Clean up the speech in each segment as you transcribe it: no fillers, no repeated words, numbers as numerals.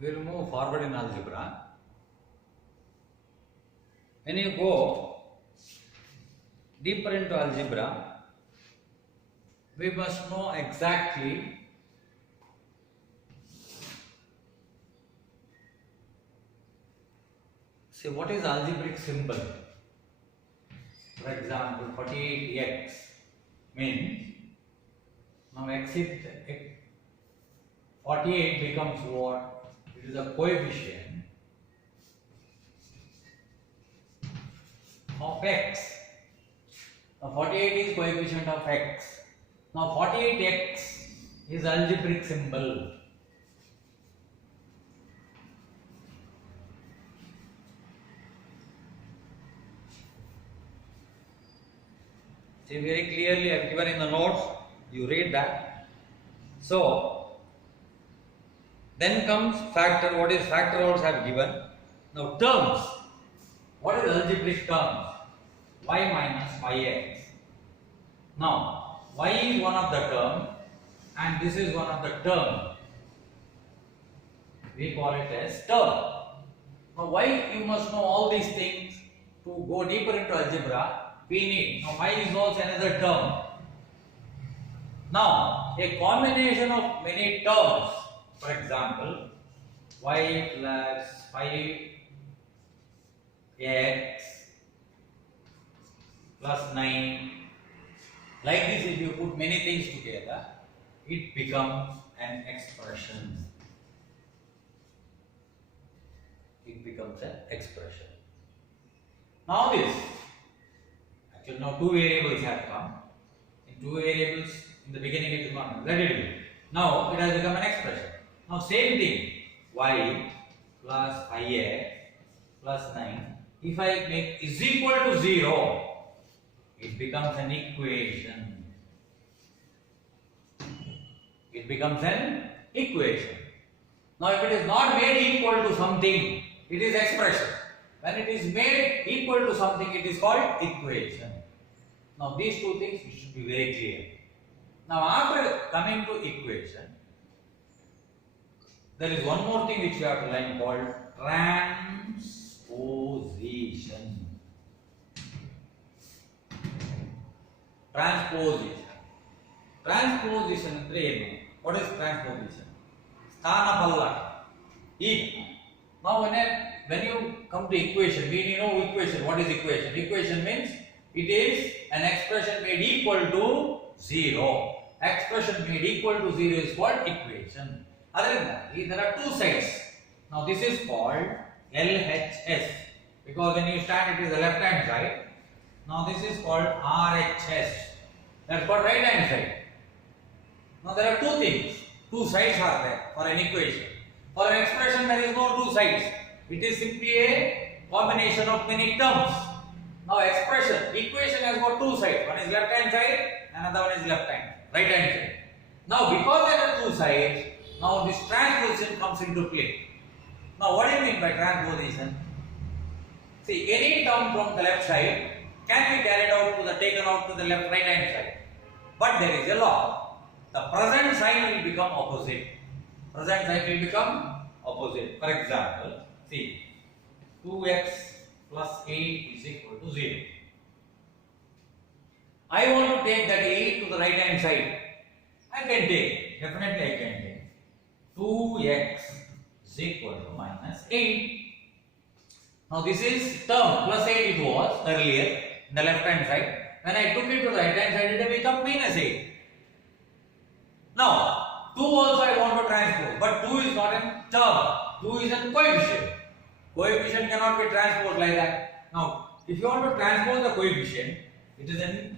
We will move forward in algebra. When you go deeper into algebra, we must know exactly what is algebraic symbol. For example, 48x means now x is 48 becomes what? It is a coefficient of x. Now 48 is coefficient of x. Now 48x is algebraic symbol. See, very clearly I have given in the notes, you read that. So then comes factor. What is factor also I have given. Now terms. What is algebraic terms? Y minus yx. Now y is one of the term and this is one of the term. We call it as term. Now why you must know all these things to go deeper into algebra? We need. Now y is also another term. Now a combination of many terms. For example, y plus 5x plus 9. Like this, if you put many things together, it becomes an expression. It becomes an expression. Now this, actually now two variables have come. In two variables, in the beginning it is not. Let it be. Now it has become an expression. Now same thing, y plus 5x plus 9. If I make is equal to 0, it becomes an equation. It becomes an equation. Now if it is not made equal to something, it is expression. When it is made equal to something, it is called equation. Now these two things should be very clear. Now after coming to equation, there is one more thing which you have to learn called transposition. Transposition. Transposition ಅಂದ್ರೆ ಏನು? What is transposition? ಸ್ಥಾನ ಪಲ್ಲಟ. ಈಗ now when you come to equation, we know equation. What is equation? Equation means it is an expression made equal to 0. Expression made equal to 0 is called equation. There are two sides. Now this is called LHS because when you stand it is the left hand side. Now this is called RHS. That's called right hand side. Now there are two things. Two sides are there for an equation. For an expression there is no two sides. It is simply a combination of many terms. Now equation has got two sides. One is left hand side, another one is right hand side. Now because there are two sides, now this transposition comes into play. Now what do you mean by transposition? See, any term from the left side can be carried out to the taken out to the right hand side. But there is a law. The present sign will become opposite. Present sign will become opposite. For example, see, 2x plus 8 is equal to 0. I want to take that 8 to the right hand side. I can take, definitely I can take. 2x is equal to minus 8. Now this is term plus 8 it was earlier in the left hand side. When I took it to the right hand side, it will become minus 8. Now 2 also I want to transpose, but 2 is not a term. 2 is a coefficient. Coefficient cannot be transposed like that. Now if you want to transpose the coefficient, it is in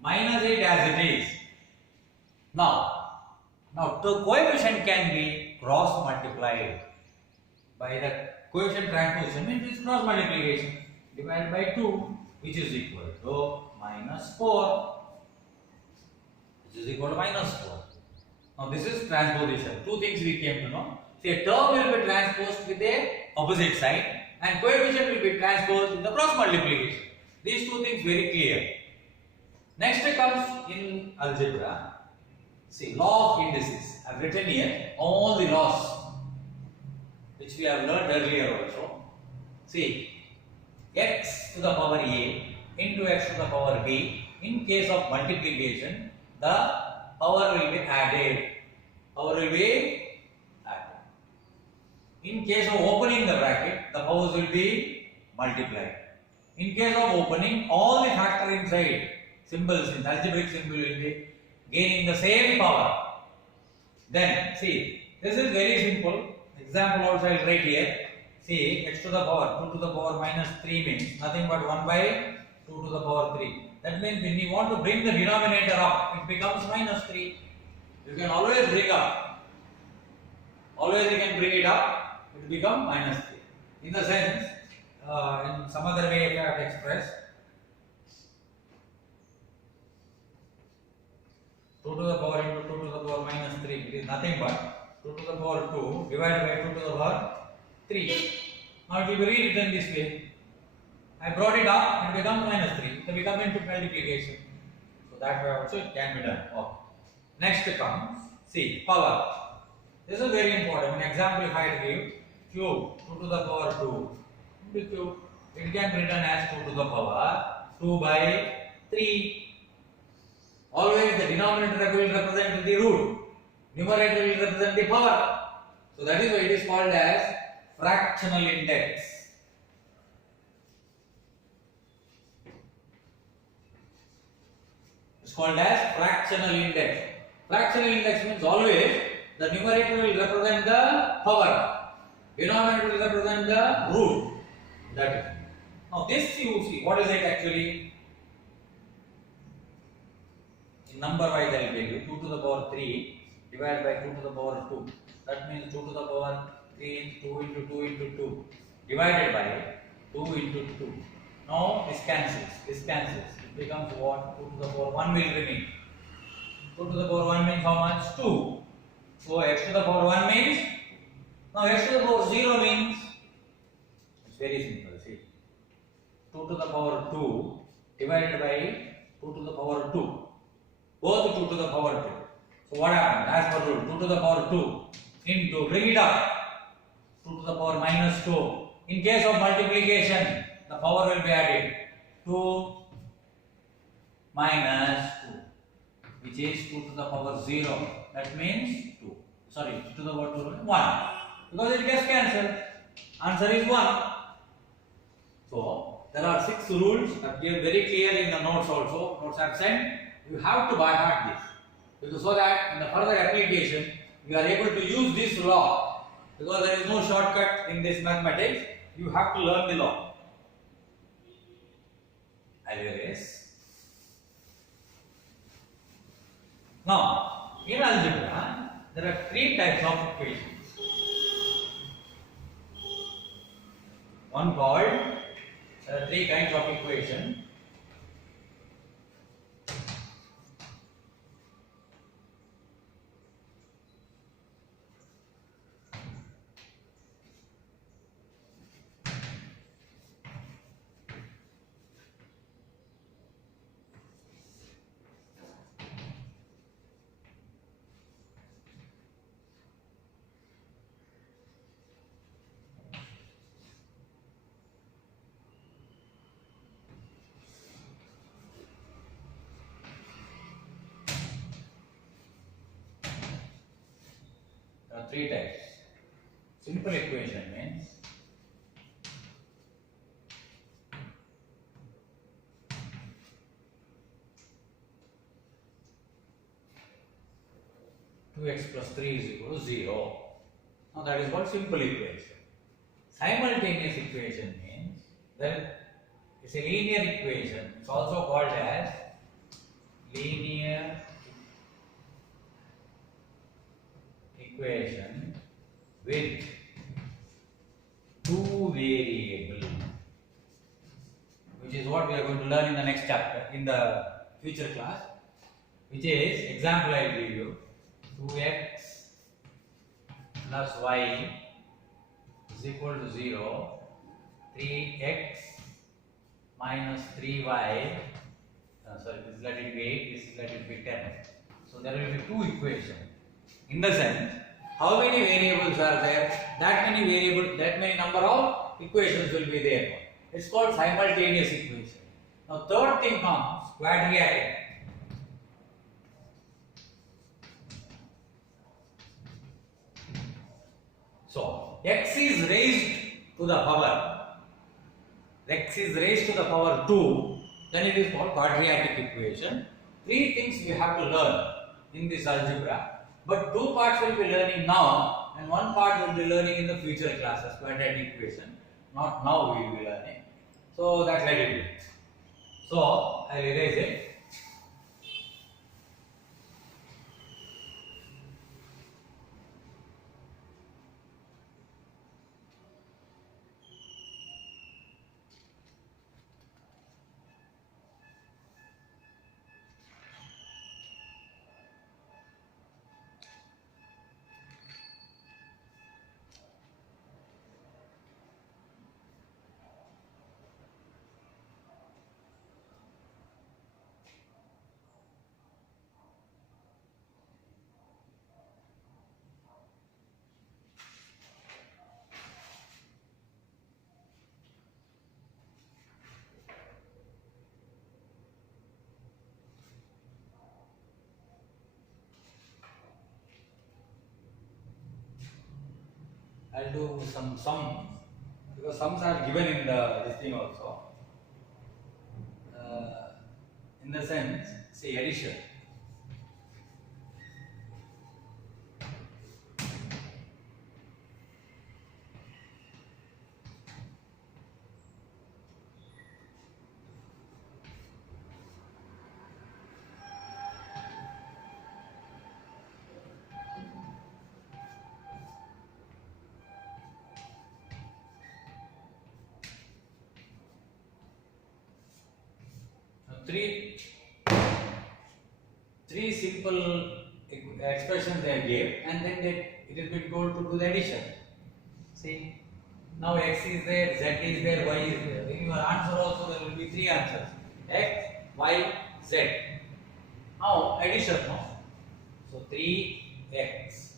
minus 8 as it is. Now the coefficient can be cross multiplied by the coefficient transposition, means it is cross multiplication divided by 2, which is equal to minus 4, which is equal to minus 4. Now this is transposition. Two things we came to know. See, a term will be transposed with the opposite sign and coefficient will be transposed with the cross multiplication. These two things very clear. Next comes in algebra. See, law of indices. I have written here all the laws. which we have learned earlier also. See, x to the power a into x to the power b. In case of multiplication, the power will be added. Power will be added. In case of opening the bracket, the powers will be multiplied. In case of opening, all the factor inside symbols in algebraic symbol will be gaining the same power. Then see, this is very simple. Example also I will write here. See, x to the power 2 to the power minus 3 means nothing but 1 by 2 to the power 3. That means when you want to bring the denominator up, it becomes minus 3. You can always bring up. Always you can bring it up, it will become minus 3. In the sense, in some other way if I have to express, 2 to the power into 2 to the power minus 3, it is nothing but 2 to the power 2 divided by 2 to the power 3. Now it will be rewritten this way. I brought it up, it becomes minus 3. So we come into multiplication. So that way also it can be done. Okay. Next comes, see, power. This is very important. An example if I give cube 2 to the power 2 into cube, it can be written as 2 to the power 2 by 3. Always the denominator will represent the root, numerator will represent the power. So that is why it is called as fractional index. It's called as fractional index. Fractional index means always the numerator will represent the power, denominator will represent the root. That is. Now this you see, what is it actually? In number wise I will tell you 2 to the power 3 divided by 2 to the power 2. That means 2 to the power 3 2 into 2 into 2 divided by 2 into 2. Now this cancels. It becomes what? 2 to the power 1 will remain. 2 to the power 1 means how much? 2. So x to the power 1 means, now x to the power 0 means, it's very simple. See, 2 to the power 2 divided by 2 to the power 2. Both 2 to the power 2. So what happens? As per rule, 2 to the power 2 into, bring it up, 2 to the power minus 2. In case of multiplication, the power will be added. 2 minus 2, which is 2 to the power 0. That means 2. Sorry, 2 to the power 2, 1. Because it gets cancelled. Answer is 1. So, there are 6 rules that given very clear in the notes also. Notes are sent. You have to by heart this, because so that in the further application you are able to use this law, because there is no shortcut in this mathematics. You have to learn the law. I will erase. Now, in algebra, there are 3 types of equations. One called, there are 3 kinds of equation. There are 3 types. Simple equation means two x plus 3 is equal to 0. Now that is called simple equation. Simultaneous equation means that it's a linear equation. It's also called as linear equation with 2 variables, which is what we are going to learn in the next chapter, in the future class, which is, example I will give you, 2x plus y is equal to 0, 3x minus 3y, sorry, this is let it be 8, this is let it be 10. So there will be 2 equations. In the sense, how many variables are there, that many number of equations will be there. It's called simultaneous equation. Now third thing comes quadratic. So x is raised to the power 2, then it is called quadratic equation. Three things we have to learn in this algebra, but two parts will be learning now and one part will be learning in the future classes, quadratic equation. Not now we will be learning. So that let it be. So I will erase it. I'll do some sums because sums are given in this thing also. In the sense, say addition. Three simple expressions they gave, and then it has been told to do the addition. See, now x is there, z is there, y is there. In your answer also there will be three answers: x, y, z. Now addition, no? So 3x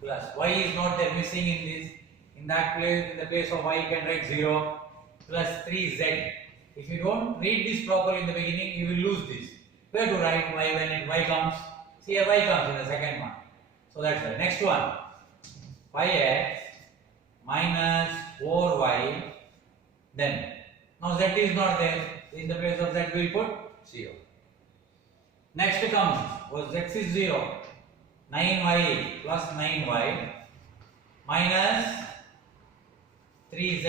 plus y is not there, missing in this. In that place, in the place of y, you can write 0 plus 3z. If you don't read this properly in the beginning, you will lose this. Where to write y when y comes? See, here y comes in the second one. So that's the next one. 5x minus 4y. Then, now z is not there. In the place of z, we will put 0. Next comes, was x is 0. 9y plus 9y minus 3z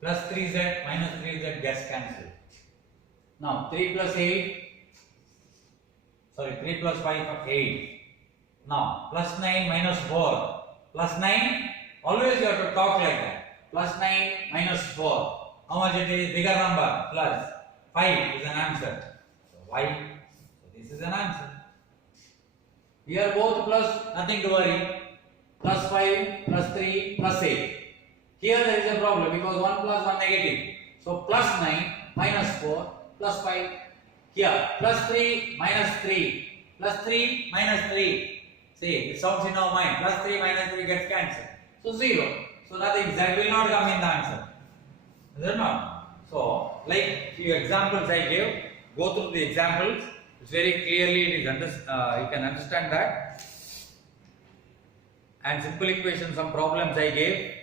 plus 3z minus 3z gets cancelled. Now 3 plus 5 8. Now plus 9 minus 4 plus 9. Always you have to talk like that. Plus 9 minus 4. How much it is? Bigger number. Plus 5 is an answer. So y. So this is an answer. Here both plus, nothing to worry. Plus 5 plus 3 plus 8. Here there is a problem because 1 plus 1 negative. So plus 9 minus 4 plus 5. Here plus 3 minus 3 plus 3 minus 3. See, it sounds in our mind. Plus 3 minus 3 gets cancelled. So 0. So nothing, z will not come in the answer. Is it not? So, like few examples I gave, go through the examples. It's very clearly, you can understand that. And simple equation, some problems I gave.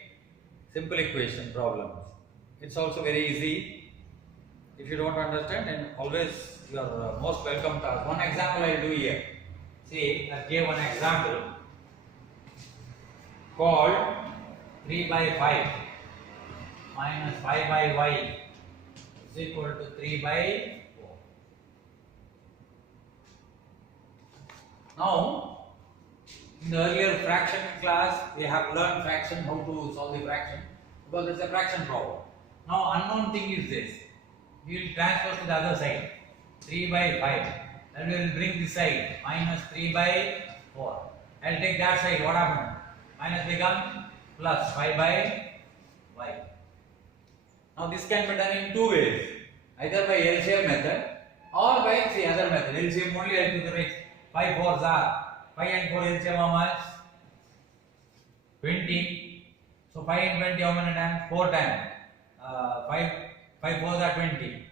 Simple equation problems. It's also very easy. If you don't understand, then always you are most welcome to ask. One example I will do here. See, I gave one example called 3 by 5 minus 5 by y is equal to 3 by 4. Now, in the earlier fraction class, we have learned fraction, how to solve the fraction, because it's a fraction problem. Now, unknown thing is this. We will transfer to the other side. 3 by 5. Then we will bring this side. Minus 3 by 4. I will take that side. What happened? Minus become plus 5 by y. Now, this can be done in two ways. Either by LCM method or by other method. LCM only helps you to write 5 5 fours are 5 and 4 LCM how much? 20. So 5 and 20 how many times? 4 times. 5 fours are 20.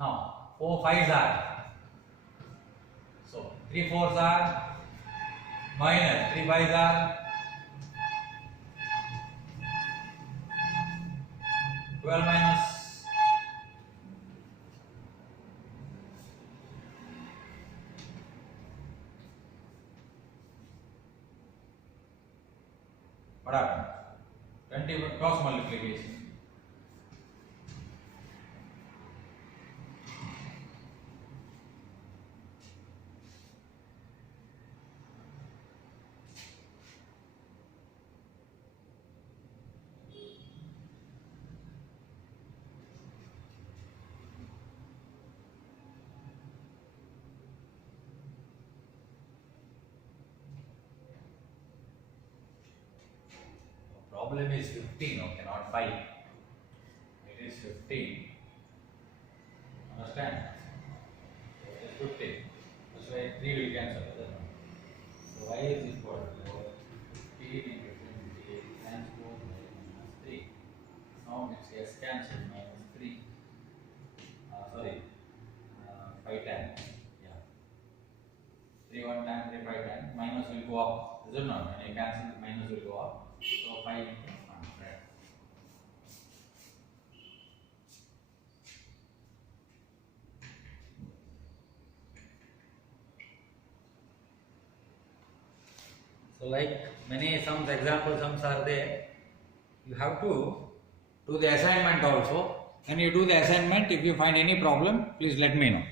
Now 4 fives are. So 3 fours are minus 3 fives are 12 minus. What happened? 20 cross multiplication. Problem is 15, okay, not 5. It is 15. Understand? It is 15. That's why 3 will cancel. So y is equal to 15 into 28 transpose minus 3. Now it's s cancel minus 3. Sorry, 5 times. Yeah. 3 1 time, 3 5 times. Minus will go up. Is it not? When you cancel, the minus will go up. So 5 into 100. So like many sums, example sums are there. You have to do the assignment also. When you do the assignment, if you find any problem, please let me know.